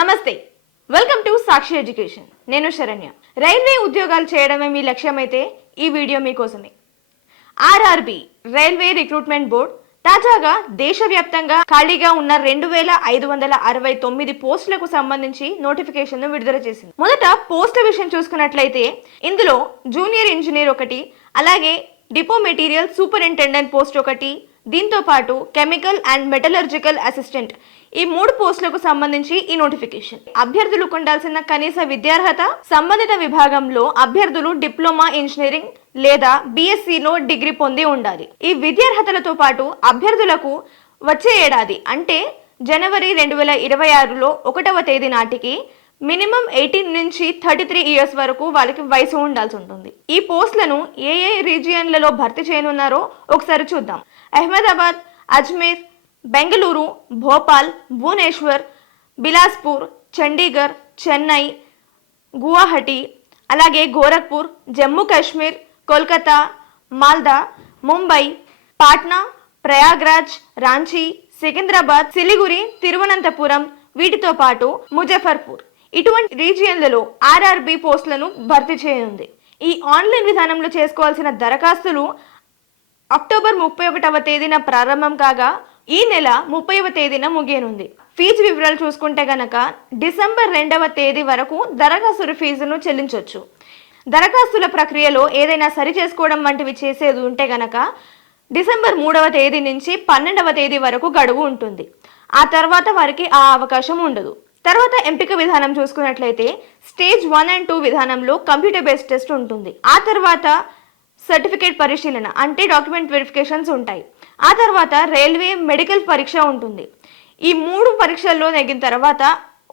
నమస్తే, welcome to Sakshi education. నేను Saranya. Railway ఉద్యోగాలు చేయడమే మీ లక్ష్యమైతే ఈ వీడియో మీకోసమే. ఆర్ఆర్బి రైల్వే రిక్రూట్మెంట్ బోర్డ్ తాజాగా దేశవ్యాప్తంగా ఖాళీగా ఉన్న 2569 పోస్టులకు సంబంధించి నోటిఫికేషన్ విడుదల చేసింది. మొదట పోస్టుల విషయం చూసుకున్నట్లయితే ఇందులో జూనియర్ ఇంజనీర్ ఒకటి, అలాగే డిపో మెటీరియల్ సూపరింటెండెంట్ పోస్ట్ ఒకటి, దీంతో పాటు కెమికల్ అండ్ మెటలర్జికల్ అసిస్టెంట్, ఈ 3 పోస్టులకు సంబంధించి ఈ నోటిఫికేషన్. అభ్యర్థులు ఉండాల్సిన కనీస విద్యార్హత సంబంధిత విభాగంలో అభ్యర్థులు డిప్లొమా ఇంజనీరింగ్ లేదా బీఎస్సీలో డిగ్రీ పొంది ఉండాలి. ఈ విద్యార్హతలతో పాటు అభ్యర్థులకు వచ్చే ఏడాది అంటే జనవరి 2026లో 1వ తేదీ నాటికి మినిమం 18 నుంచి 33 ఇయర్స్ వరకు వాళ్ళకి వయసు ఉండాల్సి ఉంటుంది. ఈ పోస్టులను ఏ రీజియన్లలో భర్తీ చేయనున్నారో ఒకసారి చూద్దాం. అహ్మదాబాద్, అజ్మీర్, బెంగళూరు, భోపాల్, భువనేశ్వర్, బిలాస్పూర్, చండీగఢ్, చెన్నై, గువాహటి, అలాగే గోరఖ్పూర్, జమ్మూ కాశ్మీర్, కోల్కతా, మాల్దా, ముంబై, పాట్నా, ప్రయాగ్రాజ్, రాంచీ, సికింద్రాబాద్, సిలిగురి, తిరువనంతపురం, వీటితో పాటు ముజఫర్పూర్, ఇటువంటి రీజియన్లలో ఆర్ఆర్బి పోస్టులను భర్తీ చేయనుంది. ఈ ఆన్లైన్ విధానంలో చేసుకోవాల్సిన దరఖాస్తులు అక్టోబర్ 31వ తేదీన ప్రారంభం కాగా ఈ నెల 30వ తేదీన ముగియనుంది. ఫీజు వివరాలు చూసుకుంటే గనక డిసెంబర్ 2వ తేదీ వరకు దరఖాస్తు ఫీజును చెల్లించవచ్చు. దరఖాస్తుల ప్రక్రియలో ఏదైనా సరి చేసుకోవడం వంటివి చేసేది ఉంటే గనక డిసెంబర్ 3వ తేదీ నుంచి 12వ తేదీ వరకు గడువు ఉంటుంది. ఆ తర్వాత వారికి ఆ అవకాశం ఉండదు. తర్వాత ఎంపిక విధానం చూసుకున్నట్లయితే స్టేజ్ 1 and 2 విధానంలో కంప్యూటర్ బేస్డ్ టెస్ట్ ఉంటుంది. ఆ తర్వాత సర్టిఫికేట్ పరిశీలన అంటే డాక్యుమెంట్ వెరిఫికేషన్స్ ఉంటాయి. ఆ తర్వాత రైల్వే మెడికల్ పరీక్ష ఉంటుంది. ఈ 3 పరీక్షల్లో నెగ్గిన తర్వాత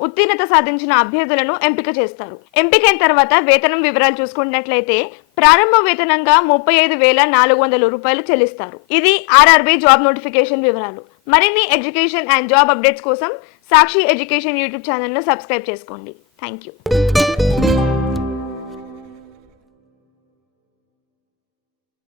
ఉత్తీర్ణత సాధించిన అభ్యర్థులను ఎంపిక చేస్తారు. ఎంపికైన తర్వాత వేతనం వివరాలు చూసుకున్నట్లయితే ప్రారంభ వేతనంగా 35,400 రూపాయలు చెల్లిస్తారు. ఇది ఆర్ఆర్బి జాబ్ నోటిఫికేషన్ వివరాలు. మరిన్ని ఎడ్యుకేషన్ అండ్ జాబ్ అప్డేట్స్ కోసం సాక్షి ఎడ్యుకేషన్ యూట్యూబ్ ఛానల్ను సబ్స్క్రైబ్ చేసుకోండి. Thank you.